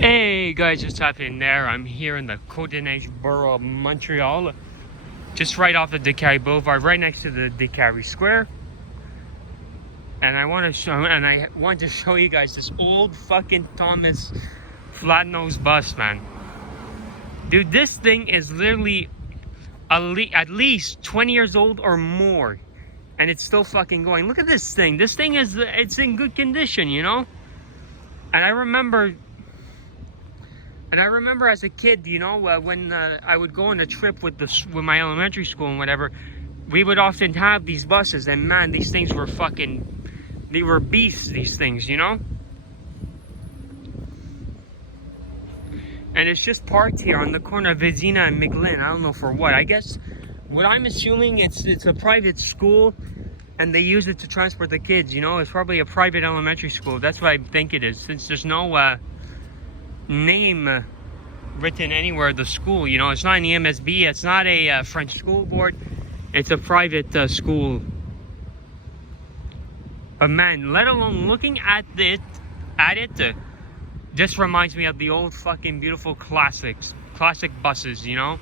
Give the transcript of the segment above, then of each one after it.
Hey guys, what's happening there? I'm here in the Côte-des-Neiges borough of Montreal, just right off the Décarie Boulevard, right next to the Décarie Square. And I want to show you guys this old fucking Tohmas flat nose bus, man. Dude, this thing is literally at least 20 years old or more, and it's still fucking going. Look at this thing. This thing it's in good condition, you know. And I remember as a kid, you know, when I would go on a trip with my elementary school and whatever, we would often have these buses, and man, these things were they were beasts, these things, you know? And it's just parked here on the corner of VEZINA and McLean. I don't know for what. I guess, what I'm assuming, it's a private school, and they use it to transport the kids, you know? It's probably a private elementary school. That's what I think it is, since there's no name written anywhere, the school, you know. It's not an EMSB, it's not a French school board, it's a private school. But man, let alone looking at it just reminds me of the old fucking beautiful classic buses, you know.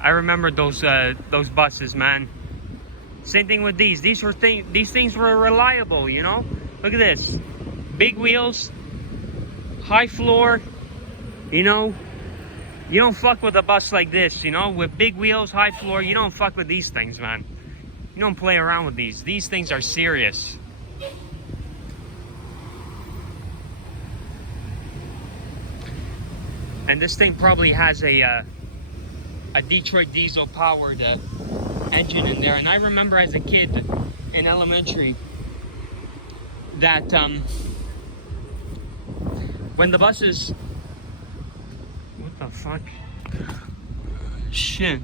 I remember those buses, man. Same thing with these things were reliable, you know. Look at this, big wheels, high floor, you know. You don't fuck with a bus like this, you know, with big wheels, high floor. You don't fuck with these things, man. You don't play around with these. These things are serious. And this thing probably has a Detroit diesel powered engine in there. And I remember as a kid in elementary that when the buses, what the fuck? Shit.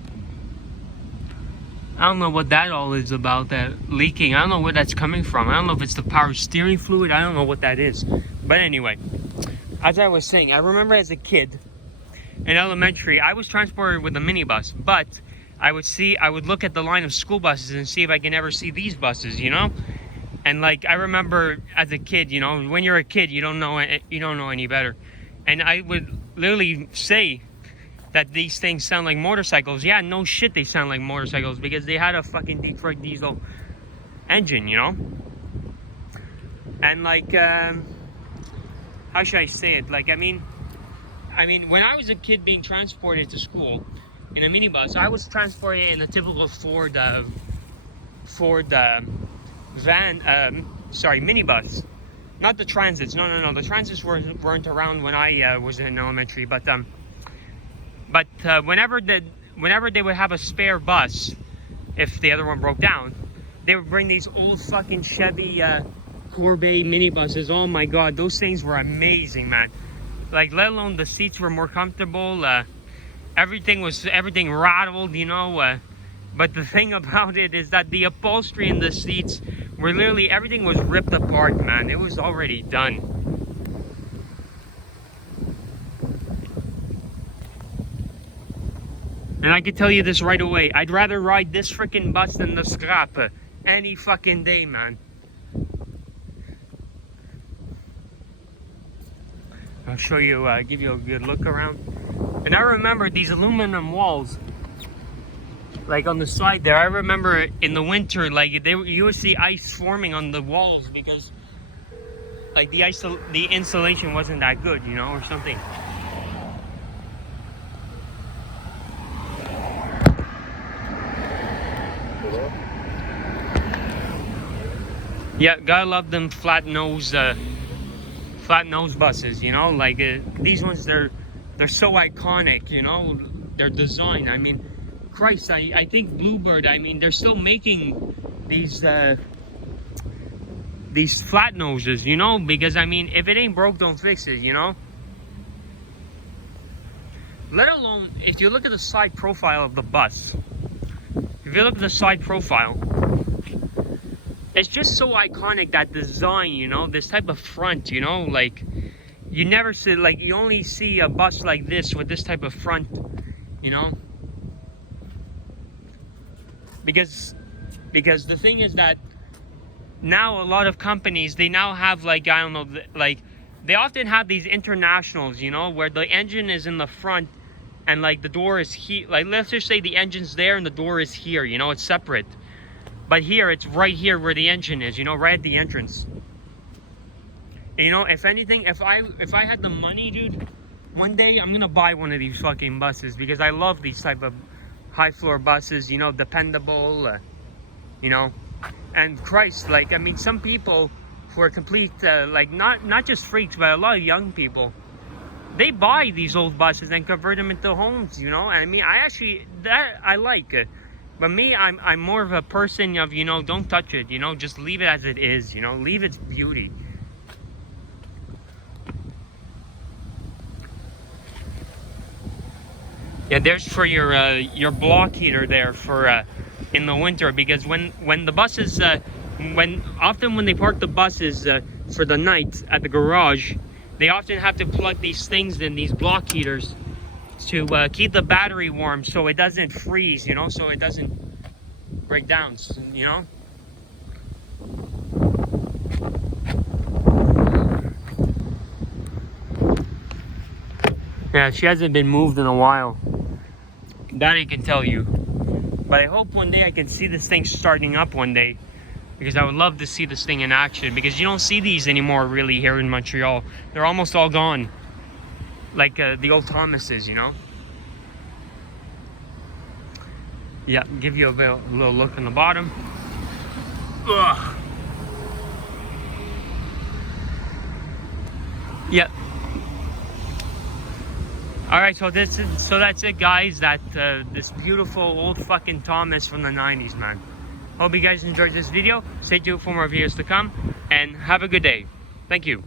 I don't know what that all is about, that leaking. I don't know where that's coming from. I don't know if it's the power steering fluid. I don't know what that is. But anyway, as I was saying, I remember as a kid in elementary, I was transported with a minibus, but I would look at the line of school buses and see if I can ever see these buses, you know? And like, I remember as a kid, you know, when you're a kid, you don't know any better. And I would literally say that these things sound like motorcycles. Yeah, no shit, they sound like motorcycles, because they had a fucking Detroit diesel engine, you know? And like, how should I say it? Like, I mean, when I was a kid being transported to school in a minibus, I was transported in a typical Ford minibus. Not the Transits. No. The Transits weren't around when I was in elementary. But whenever they would have a spare bus, if the other one broke down, they would bring these old fucking Chevy Corvette minibuses. Oh my god, those things were amazing, man. Like, let alone the seats were more comfortable. Everything rattled, you know. But the thing about it is that the upholstery in the seats were literally, everything was ripped apart, man. It was already done. And I can tell you this right away, I'd rather ride this freaking bus than the scrap any fucking day, man. I'll show you, give you a good look around. And I remember these aluminum walls, like on the side there. I remember in the winter, like you would see ice forming on the walls because, like, the insulation wasn't that good, you know, or something. Yeah, gotta love them flat nose buses, you know. Like these ones, they're so iconic, you know, their design. I mean, Christ, I think Bluebird, I mean, they're still making these flat noses, you know, because I mean, if it ain't broke, don't fix it, you know. Let alone, if you look at the side profile of the bus, it's just so iconic, that design, you know, this type of front, you know. Like, you never see, like, you only see a bus like this with this type of front, you know. Because the thing is that now a lot of companies, they now have, like, I don't know, like they often have these internationals, you know, where the engine is in the front and like the door is here. Like, let's just say the engine's there and the door is here, you know, it's separate. But here, it's right here where the engine is, you know, right at the entrance. And, you know, if anything, if I had the money, dude, one day I'm gonna buy one of these fucking buses, because I love these type of high floor buses, you know, dependable, you know. And Christ, like, I mean, some people who are complete, like, not just freaks, but a lot of young people, they buy these old buses and convert them into homes, you know. I mean, I actually, that I like. But me, I'm more of a person of, you know, don't touch it, you know, just leave it as it is, you know, leave its beauty. Yeah, there's for your block heater there for in the winter, because when the buses when they park the buses for the night at the garage, they often have to plug these things in, these block heaters, to keep the battery warm so it doesn't freeze, you know, so it doesn't break down, you know. Yeah, she hasn't been moved in a while. That I can tell you. But I hope one day I can see this thing starting up one day, because I would love to see this thing in action, because you don't see these anymore really here in Montreal. They're almost all gone. Like the old Tohmases, you know. Yeah, give you a little look on the bottom. Ugh. Yeah. All right, so that's it, guys. That this beautiful old fucking Tohmas from the 90s, man. Hope you guys enjoyed this video. Stay tuned for more videos to come, and have a good day. Thank you.